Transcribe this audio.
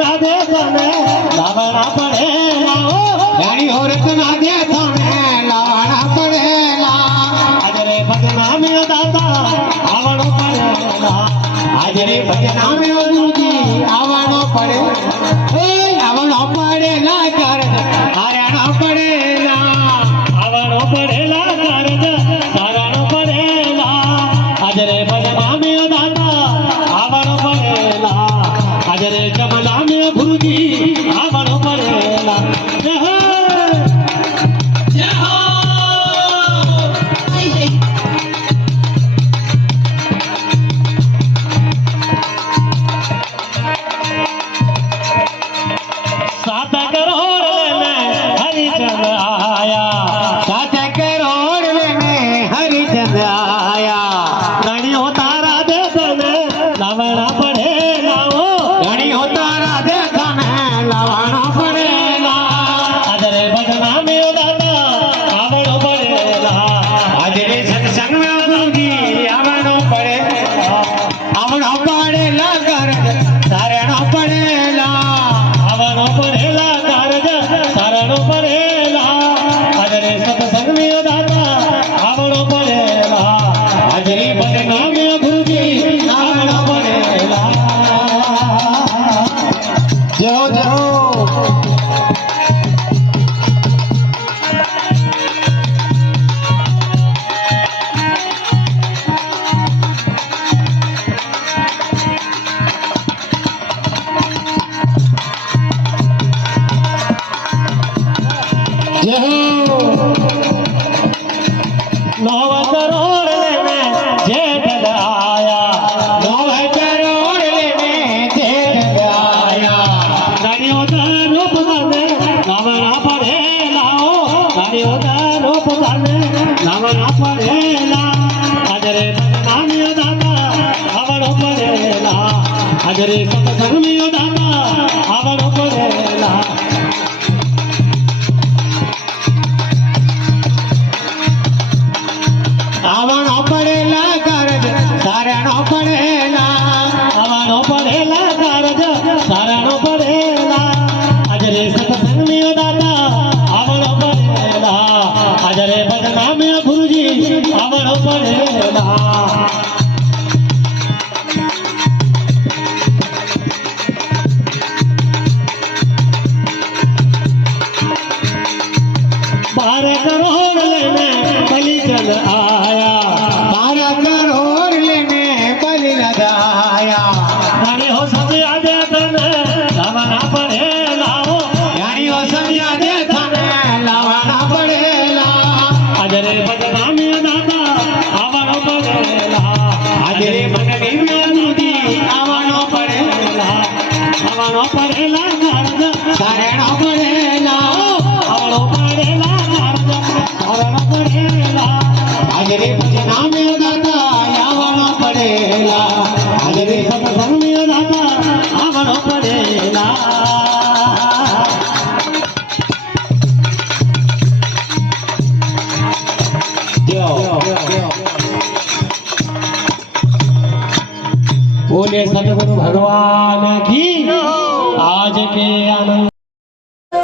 ना दे तने लावना पड़ेला रानी औरत ना दे तने लावना पड़ेला आज रे भजना में दाता आवड़ो पड़ेला आज रे भजना में गुरुजी आवड़ो पड़े आवड़ो पड़ेला कारज हारणो पड़ेला आवड़ो पड़ेला कारज सारणो पड़ेला आज रे भजना में दाता आवड़ो पड़ेला आज रे जमला में गुरुजी आवड़ो पड़ेला जय हो जय हो सात करोड़ में हरिचंद आया 7 करोड़ में हरिचंद आया रानी हो तारा दे तने लावना पड़ेला ओ रानी हो तारा दे तने लावना पड़ेला आज रे भजना में दाता आवड़ो पड़ेला आज रे सत्संग में गुरुजी आवड़ो पड़ेला आवड़ो पड़ेला कारज सारणो पड़ेला आवड़ो पड़ेला कारज सारणो पड़ेला आज रे सत्संग में दाता आवड़ो पड़ेला आज रे भजना में गुरुजी आवड़ो पड़ेला जो जो नौ करोड़ में जेठ आया 9 करोड़ में जेठ आया रानियों का रूप बने नवना पड़ेला ओ रानियों का रूप बने नवना पड़ेला आज रे भजना में दाता आवड़ो पड़ेला आज रे सत्संग में दाता आवड़ो पड़ेला आवड़ो पड़ेला कारज सारणो पड़ेला आवड़ो पड़ेला कारज सारणो पड़ेला आज रे सत्संग में दाता आवड़ो पड़ेला आज रे भजना में गुरुजी आवड़ो पड़ेला बारह करोड़ लेने बलि चल आया 12 करोड़ में बलि लगाया रानी हो सजिया दे तने लावना पड़ेला ओ रानी हो सजिया दे तने लावना पड़ेला आज रे भजना में दाता आवड़ो पड़ेला आज रे मनवी में गुरुजी आवड़ो पड़ेला आवड़ो पड़ेला कारज सारणो पड़ेला आवड़ो पड़ेला कारज सारणो पड़ेला आज रे भजना में दाता आवड़ो पड़ेला आज रे सत्संग में दाता आवड़ो पड़ेला बोले सतगुरु भगवान की आज के आनंद।